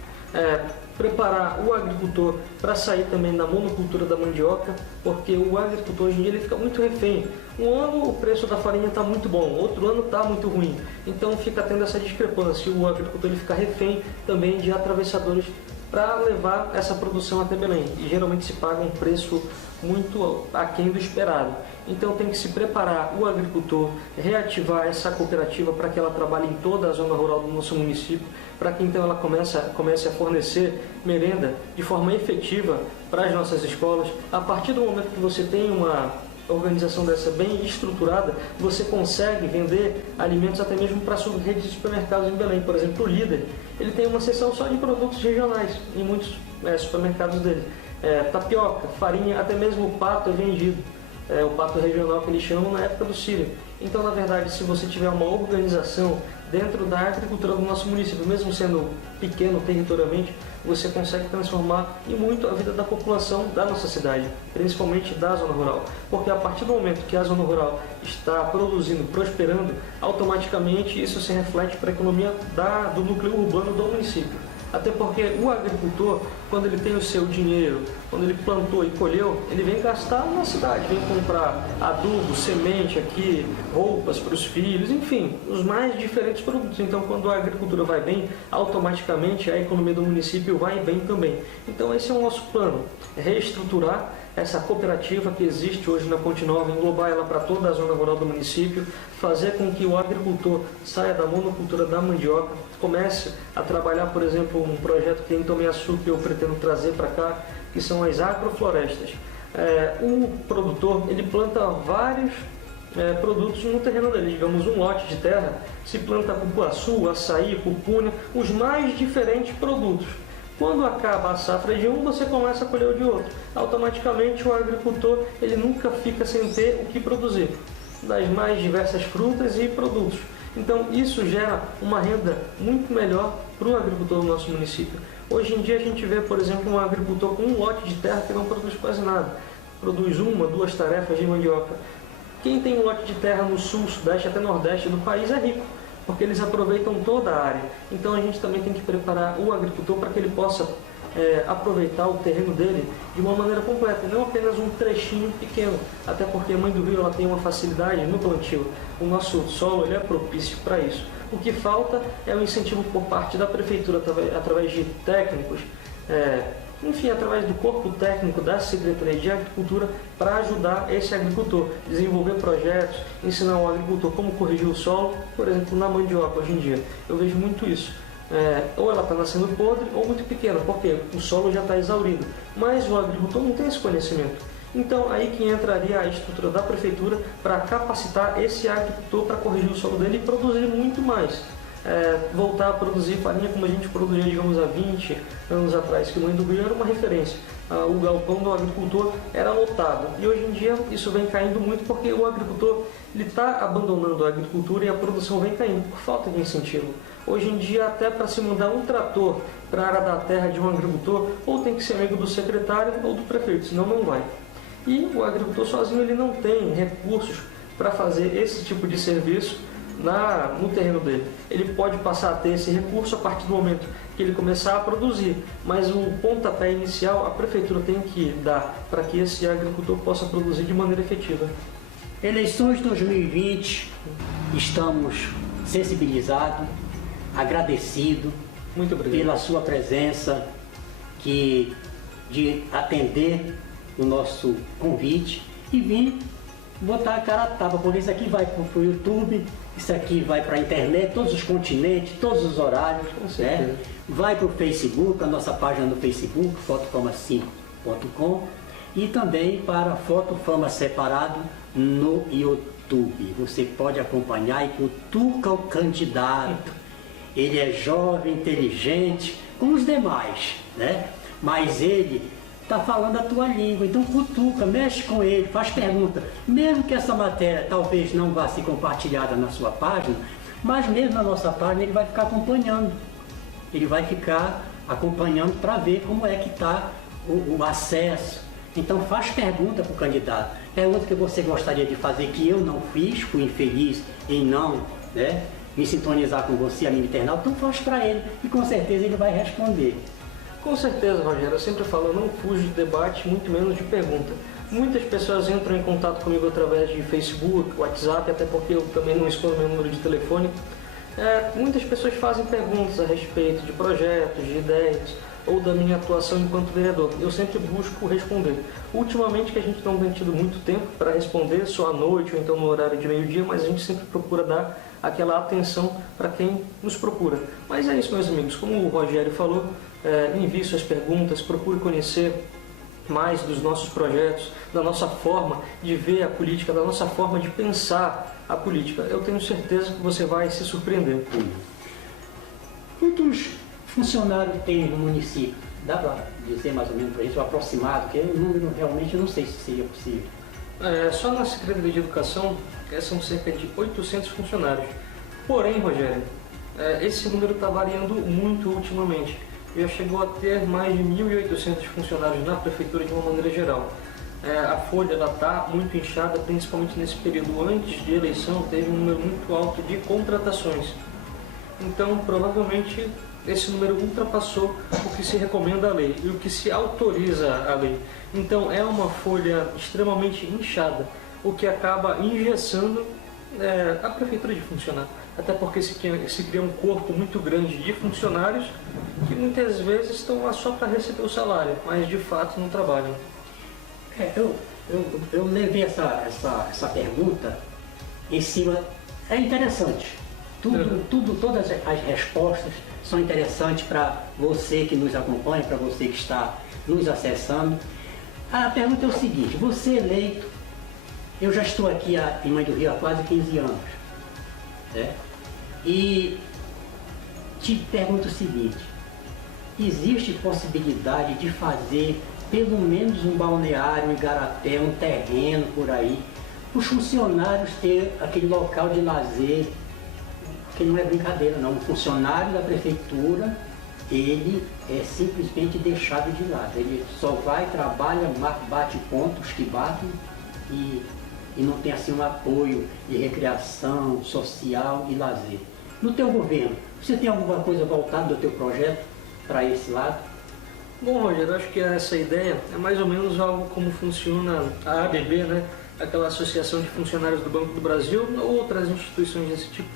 Preparar o agricultor para sair também da monocultura da mandioca, porque o agricultor hoje em dia ele fica muito refém. Um ano o preço da farinha está muito bom, outro ano está muito ruim. Então fica tendo essa discrepância. O agricultor ele fica refém também de atravessadores para levar essa produção até Belém. E geralmente se paga um preço muito aquém do esperado. Então tem que se preparar o agricultor, reativar essa cooperativa para que ela trabalhe em toda a zona rural do nosso município, para que então ela comece a fornecer merenda de forma efetiva para as nossas escolas. A partir do momento que você tem uma organização dessa bem estruturada, você consegue vender alimentos até mesmo para as redes de supermercados em Belém. Por exemplo, o Líder, ele tem uma seção só de produtos regionais em muitos supermercados dele. Tapioca, farinha, até mesmo o pato é vendido. O pato regional que eles chamam na época do Sírio. Então, na verdade, se você tiver uma organização dentro da agricultura do nosso município, mesmo sendo pequeno territorialmente, você consegue transformar e muito a vida da população da nossa cidade, principalmente da zona rural. Porque a partir do momento que a zona rural está produzindo, prosperando, automaticamente isso se reflete para a economia do núcleo urbano do município. Até porque o agricultor, quando ele tem o seu dinheiro, quando ele plantou e colheu, ele vem gastar na cidade, vem comprar adubo, semente aqui, roupas para os filhos, enfim, os mais diferentes produtos. Então, quando a agricultura vai bem, automaticamente a economia do município vai bem também. Então, esse é o nosso plano, reestruturar essa cooperativa que existe hoje na Ponte Nova, englobar ela para toda a zona rural do município, fazer com que o agricultor saia da monocultura da mandioca, comece a trabalhar, por exemplo, um projeto que em Tomiaçu que eu pretendo trazer para cá, que são as agroflorestas. O produtor, ele planta vários produtos no terreno dele, digamos um lote de terra, se planta cupuaçu, açaí, pupunha, os mais diferentes produtos. Quando acaba a safra de um, você começa a colher o de outro. Automaticamente o agricultor ele nunca fica sem ter o que produzir, das mais diversas frutas e produtos. Então isso gera uma renda muito melhor para o agricultor do nosso município. Hoje em dia a gente vê, por exemplo, um agricultor com um lote de terra que não produz quase nada. Produz 1, 2 tarefas de mandioca. Quem tem um lote de terra no sul, sudeste até nordeste do país é rico, porque eles aproveitam toda a área. Então a gente também tem que preparar o agricultor para que ele possa aproveitar o terreno dele de uma maneira completa, e não apenas um trechinho pequeno, até porque a Mãe do Rio ela tem uma facilidade no plantio. O nosso solo ele é propício para isso. O que falta é um incentivo por parte da prefeitura através de técnicos, enfim, através do corpo técnico da Secretaria de Agricultura para ajudar esse agricultor, desenvolver projetos, ensinar o agricultor como corrigir o solo, por exemplo, na mandioca hoje em dia. Eu vejo muito isso. Ou ela está nascendo podre ou muito pequena, porque o solo já está exaurido, mas o agricultor não tem esse conhecimento. Então, aí que entraria a estrutura da prefeitura para capacitar esse agricultor para corrigir o solo dele e produzir muito mais. Voltar a produzir farinha como a gente produzia, digamos, há 20 anos atrás, que no Mãe do Rio era uma referência. O galpão do agricultor era lotado. E hoje em dia isso vem caindo muito porque o agricultor está abandonando a agricultura e a produção vem caindo por falta de incentivo. Hoje em dia, até para se mandar um trator para a área da terra de um agricultor, ou tem que ser amigo do secretário ou do prefeito, senão não vai. E o agricultor sozinho ele não tem recursos para fazer esse tipo de serviço no terreno dele. Ele pode passar a ter esse recurso a partir do momento que ele começar a produzir, mas o pontapé inicial a prefeitura tem que dar para que esse agricultor possa produzir de maneira efetiva. Eleições 2020, estamos sensibilizados, agradecidos Muito obrigado pela sua presença, de atender o nosso convite e vir botar a cara a tapa, porque isso aqui vai para o YouTube, isso aqui vai para a internet, todos os continentes, todos os horários, né? Vai para o Facebook, a nossa página no Facebook, fotofama5.com, e também para Fotofama separado no YouTube. Você pode acompanhar e cutuca o candidato. Ele é jovem, inteligente, como os demais, né? Mas ele está falando a tua língua, então cutuca, mexe com ele, faz pergunta. Mesmo que essa matéria talvez não vá ser compartilhada na sua página, mas mesmo na nossa página ele vai ficar acompanhando. Ele vai ficar acompanhando para ver como é que está o acesso. Então faz pergunta para o candidato. Pergunta que você gostaria de fazer, que eu não fiz, fui infeliz em não, né, me sintonizar com você, amigo internauta, então faz para ele e com certeza ele vai responder. Com certeza, Rogério, eu sempre falo, eu não fujo de debate, muito menos de pergunta. Muitas pessoas entram em contato comigo através de Facebook, WhatsApp, até porque eu também não escondo meu número de telefone. Muitas pessoas fazem perguntas a respeito de projetos, de ideias, ou da minha atuação enquanto vereador. Eu sempre busco responder. Ultimamente, que a gente não tem tido muito tempo para responder, só à noite ou então no horário de meio-dia, mas a gente sempre procura dar aquela atenção para quem nos procura. Mas é isso, meus amigos, como o Rogério falou, envie suas perguntas, procure conhecer mais dos nossos projetos, da nossa forma de ver a política, da nossa forma de pensar a política. Eu tenho certeza que você vai se surpreender. Quantos funcionários tem no município? Dá para dizer mais ou menos para isso, o aproximado, que o número realmente eu não sei se seria possível. Só na Secretaria de Educação são cerca de 800 funcionários. Porém, Rogério, esse número está variando muito ultimamente. Já chegou a ter mais de 1.800 funcionários na prefeitura de uma maneira geral. A folha está muito inchada, principalmente nesse período antes de eleição, teve um número muito alto de contratações. Então, provavelmente, esse número ultrapassou o que se recomenda a lei e o que se autoriza a lei. Então, é uma folha extremamente inchada, o que acaba engessando a prefeitura de funcionar. Até porque se cria um corpo muito grande de funcionários que muitas vezes estão lá só para receber o salário, mas de fato não trabalham. Eu levei essa pergunta em cima. É interessante. Todas as respostas são interessantes para você que nos acompanha, para você que está nos acessando. A pergunta é o seguinte: você eleito, eu já estou aqui em Mãe do Rio há quase 15 anos, né? E te pergunto o seguinte: existe possibilidade de fazer pelo menos um balneário, um igarapé, um terreno por aí, os funcionários ter aquele local de lazer, que não é brincadeira não, o funcionário da prefeitura, ele é simplesmente deixado de lado, ele só vai, trabalha, bate pontos que batem e não tem assim um apoio de recreação social e lazer. No teu governo, você tem alguma coisa voltada do teu projeto para esse lado? Bom, Rogério, acho que essa ideia é mais ou menos algo como funciona a ABB, né? Aquela Associação de Funcionários do Banco do Brasil, ou outras instituições desse tipo.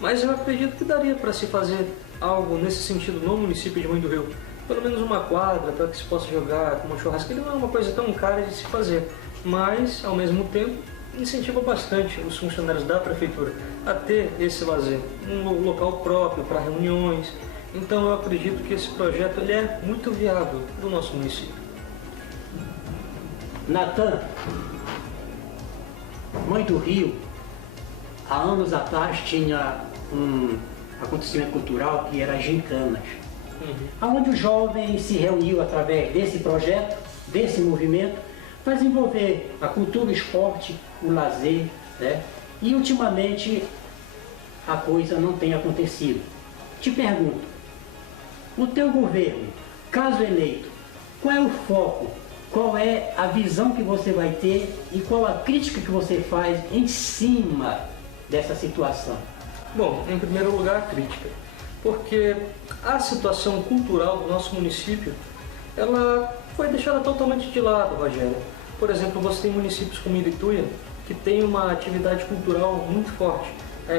Mas eu acredito que daria para se fazer algo nesse sentido no município de Mãe do Rio. pelo menos uma quadra para que se possa jogar com uma churrasqueira. Não é uma coisa tão cara de se fazer, mas ao mesmo tempo incentiva bastante os funcionários da prefeitura a ter esse lazer, um local próprio para reuniões. Então eu acredito que esse projeto ele é muito viável do nosso município. Natan, Mãe do Rio, há anos atrás tinha um acontecimento cultural que era gincanas, onde os jovens se reuniam através desse projeto, desse movimento, para desenvolver a cultura, o esporte, o lazer, né? E ultimamente a coisa não tem acontecido. Te pergunto, o teu governo, caso eleito, qual é o foco, qual é a visão que você vai ter e qual a crítica que você faz em cima dessa situação? Bom, em primeiro lugar, a crítica, porque a situação cultural do nosso município, ela foi deixada totalmente de lado, Rogério. Por exemplo, você tem municípios como Irituia, que tem uma atividade cultural muito forte,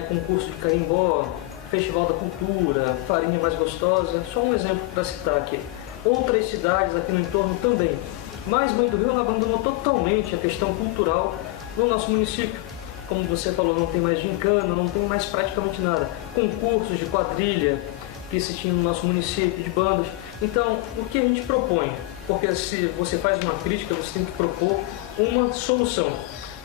concurso de carimbó, Festival da Cultura, Farinha Mais Gostosa, só um exemplo para citar aqui. Outras cidades aqui no entorno também, mas Mãe do Rio ela abandonou totalmente a questão cultural no nosso município. Como você falou, não tem mais gincana, não tem mais praticamente nada. Concursos de quadrilha que se tinha no nosso município, de bandas. Então, o que a gente propõe? Porque se você faz uma crítica, você tem que propor uma solução.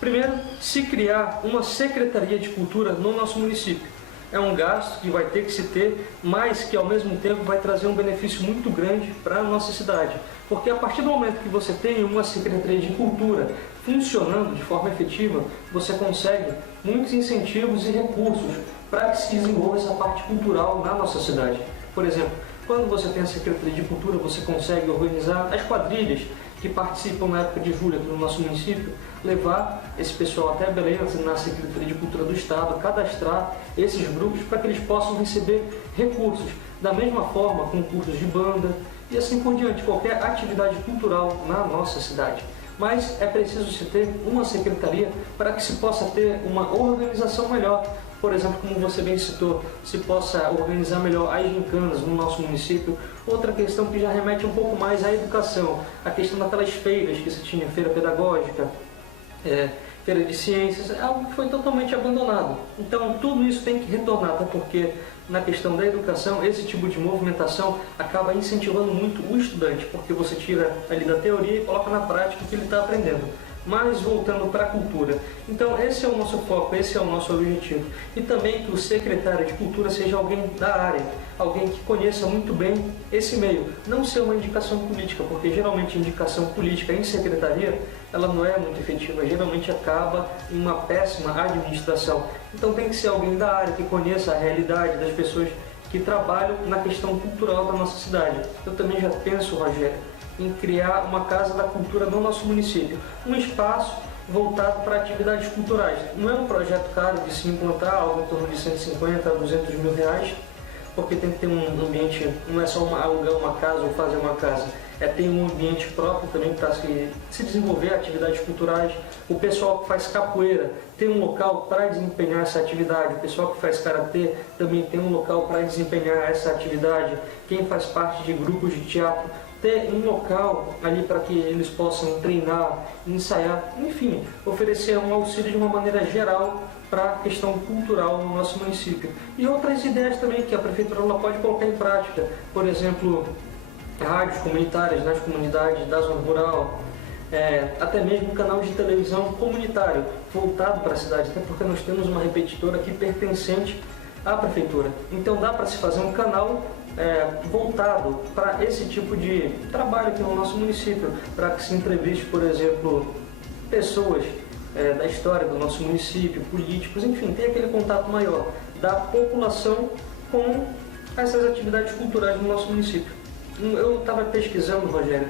Primeiro, se criar uma Secretaria de Cultura no nosso município. É um gasto que vai ter que se ter, mas que ao mesmo tempo vai trazer um benefício muito grande para a nossa cidade. Porque a partir do momento que você tem uma Secretaria de Cultura funcionando de forma efetiva, você consegue muitos incentivos e recursos para que se desenvolva essa parte cultural na nossa cidade. Por exemplo, quando você tem a Secretaria de Cultura, você consegue organizar as quadrilhas que participam na época de julho aqui no nosso município, levar esse pessoal até Belém, na Secretaria de Cultura do Estado, cadastrar esses grupos para que eles possam receber recursos. Da mesma forma, concursos de banda e assim por diante, qualquer atividade cultural na nossa cidade. Mas é preciso se ter uma secretaria para que se possa ter uma organização melhor. Por exemplo, como você bem citou, se possa organizar melhor as gincanas no nosso município. Outra questão que já remete um pouco mais à educação, a questão daquelas feiras que se tinha, feira pedagógica, feira de ciências, é algo que foi totalmente abandonado. Então tudo isso tem que retornar, até porque na questão da educação, esse tipo de movimentação acaba incentivando muito o estudante, porque você tira ali da teoria e coloca na prática o que ele está aprendendo. Mas voltando para a cultura, então esse é o nosso foco, esse é o nosso objetivo. E também que o secretário de cultura seja alguém da área, alguém que conheça muito bem esse meio, não ser uma indicação política, porque geralmente indicação política em secretaria, ela não é muito efetiva, geralmente acaba em uma péssima administração. Então tem que ser alguém da área, que conheça a realidade das pessoas que trabalham na questão cultural da nossa cidade. Eu também já penso, Rogério, em criar uma Casa da Cultura no nosso município, um espaço voltado para atividades culturais. Não é um projeto caro de se implantar, algo em torno de 150 a 200 mil reais, porque tem que ter um ambiente, não é só alugar uma casa ou fazer uma casa, é ter um ambiente próprio também para se desenvolver atividades culturais. O pessoal que faz capoeira tem um local para desempenhar essa atividade, o pessoal que faz karatê também tem um local para desempenhar essa atividade, quem faz parte de grupos de teatro ter um local ali para que eles possam treinar, ensaiar, enfim, oferecer um auxílio de uma maneira geral para a questão cultural no nosso município. E outras ideias também que a Prefeitura ela pode colocar em prática, por exemplo, rádios comunitárias nas comunidades da zona rural, até mesmo um canal de televisão comunitário voltado para a cidade, até porque nós temos uma repetidora aqui pertencente à Prefeitura. Então dá para se fazer um canal voltado para esse tipo de trabalho aqui no nosso município, para que se entreviste, por exemplo, pessoas da história do nosso município, políticos, enfim, ter aquele contato maior da população com essas atividades culturais no nosso município. Eu estava pesquisando, Rogério,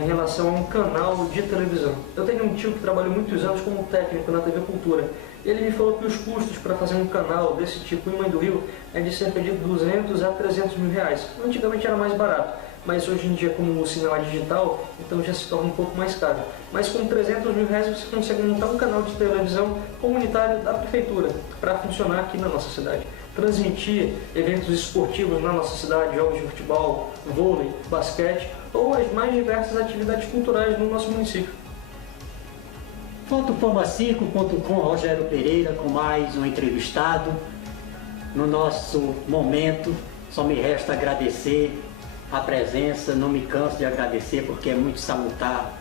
em relação a um canal de televisão. Eu tenho um tio que trabalhou muitos anos como técnico na TV Cultura. Ele me falou que os custos para fazer um canal desse tipo em Mãe do Rio é de cerca de 200 a 300 mil reais. Antigamente era mais barato, mas hoje em dia, como o sinal é digital, então já se torna um pouco mais caro. Mas com 300 mil reais você consegue montar um canal de televisão comunitário da Prefeitura para funcionar aqui na nossa cidade. transmitir eventos esportivos na nossa cidade, jogos de futebol, vôlei, basquete ou as mais diversas atividades culturais no nosso município. Fotofamacico.com, Rogério Pereira com mais um entrevistado. No nosso momento, só me resta agradecer a presença, não me canso de agradecer porque é muito salutar,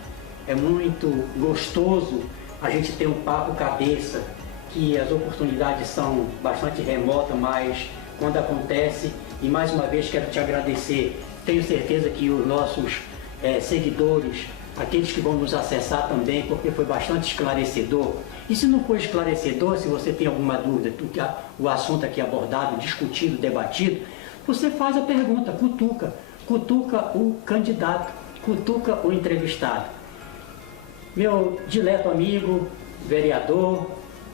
é muito gostoso a gente ter um papo cabeça, que as oportunidades são bastante remotas, mas quando acontece, e mais uma vez quero te agradecer, tenho certeza que os nossos seguidores, aqueles que vão nos acessar também, porque foi bastante esclarecedor. E se não for esclarecedor, se você tem alguma dúvida do que o assunto aqui abordado, discutido, debatido, você faz a pergunta, cutuca o candidato, cutuca o entrevistado. Meu dileto amigo, vereador,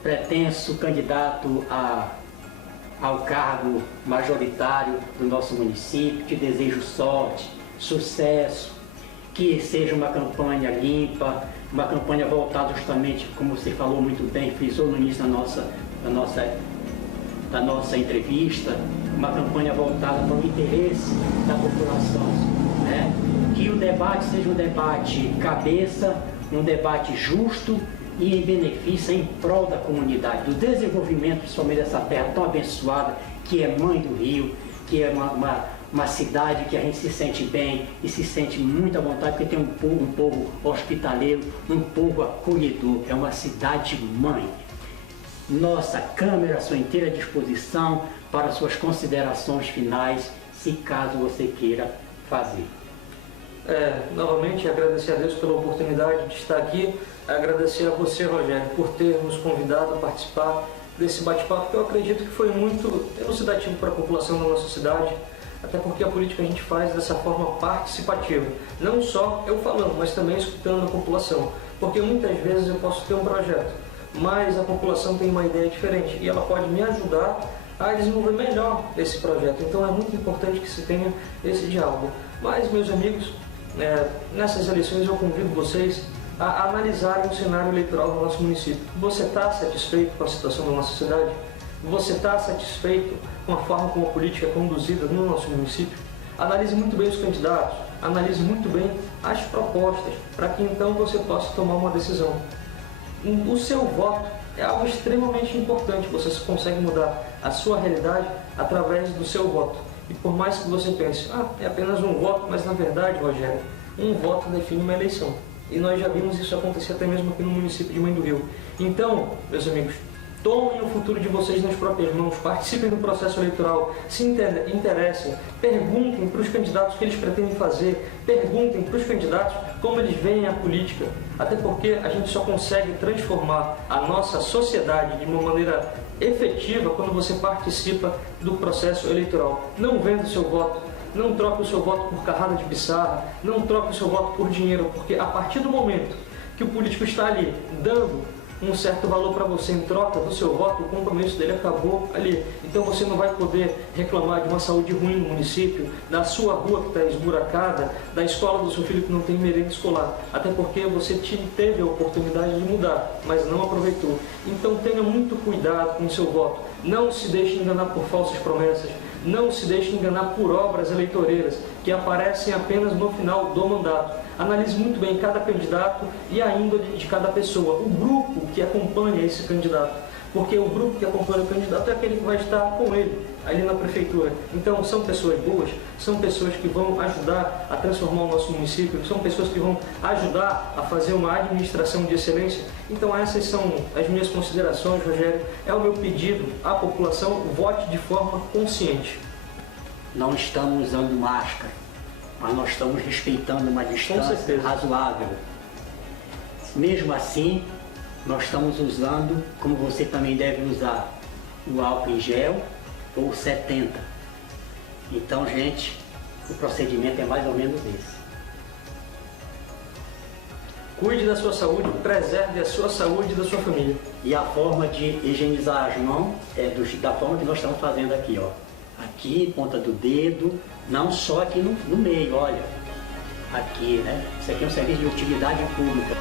pretenso candidato ao cargo majoritário do nosso município, te desejo sorte, sucesso, que seja uma campanha limpa, uma campanha voltada justamente, como você falou muito bem, frisou no início da nossa entrevista, uma campanha voltada para o interesse da população, né? Que o debate seja um debate cabeça, um debate justo e em benefício, em prol da comunidade, do desenvolvimento, principalmente dessa terra tão abençoada, que é mãe do Rio, que é uma cidade que a gente se sente bem e se sente muito à vontade, porque tem um povo hospitaleiro, um povo acolhedor, é uma cidade mãe. Nossa câmera à sua inteira disposição para suas considerações finais, se caso você queira fazer. Novamente agradecer a Deus pela oportunidade de estar aqui, agradecer a você, Rogério, por ter nos convidado a participar desse bate-papo, que eu acredito que foi muito elucidativo para a população da nossa cidade, até porque a política a gente faz dessa forma participativa, não só eu falando, mas também escutando a população, porque muitas vezes eu posso ter um projeto, mas a população tem uma ideia diferente e ela pode me ajudar a desenvolver melhor esse projeto, então é muito importante que se tenha esse diálogo. Mas, meus amigos, nessas eleições eu convido vocês a analisarem o cenário eleitoral do nosso município. Você está satisfeito com a situação da nossa cidade? Você está satisfeito com a forma como a política é conduzida no nosso município? Analise muito bem os candidatos, analise muito bem as propostas, para que então você possa tomar uma decisão. O seu voto é algo extremamente importante, você consegue mudar a sua realidade através do seu voto. E por mais que você pense, é apenas um voto, mas na verdade, Rogério, um voto define uma eleição. E nós já vimos isso acontecer até mesmo aqui no município de Mãe do Rio. Então, meus amigos, tomem o futuro de vocês nas próprias mãos, participem do processo eleitoral, se interessem, perguntem para os candidatos o que eles pretendem fazer, perguntem para os candidatos como eles veem a política, até porque a gente só consegue transformar a nossa sociedade de uma maneira efetiva quando você participa do processo eleitoral. Não venda o seu voto, não troque o seu voto por carrada de pissarra, não troque o seu voto por dinheiro, porque a partir do momento que o político está ali dando um certo valor para você em troca do seu voto, o compromisso dele acabou ali. Então você não vai poder reclamar de uma saúde ruim no município, da sua rua que está esburacada, da escola do seu filho que não tem merenda escolar, até porque você teve a oportunidade de mudar, mas não aproveitou. Então tenha muito cuidado com o seu voto, não se deixe enganar por falsas promessas, não se deixe enganar por obras eleitoreiras que aparecem apenas no final do mandato. Analise muito bem cada candidato e a índole de cada pessoa, o grupo que acompanha esse candidato, porque o grupo que acompanha o candidato é aquele que vai estar com ele ali na prefeitura. Então são pessoas boas, são pessoas que vão ajudar a transformar o nosso município, são pessoas que vão ajudar a fazer uma administração de excelência. Então essas são as minhas considerações, Rogério, é o meu pedido à população, vote de forma consciente. Não estamos usando máscara, mas nós estamos respeitando uma distância razoável. Mesmo assim, nós estamos usando, como você também deve usar, o álcool em gel ou 70. Então, gente, o procedimento é mais ou menos esse. Cuide da sua saúde, preserve a sua saúde e da sua família. E a forma de higienizar as mãos é da forma que nós estamos fazendo aqui, ó. Aqui, ponta do dedo, não só aqui no meio, olha. Aqui, né? Isso aqui é um serviço de utilidade pública.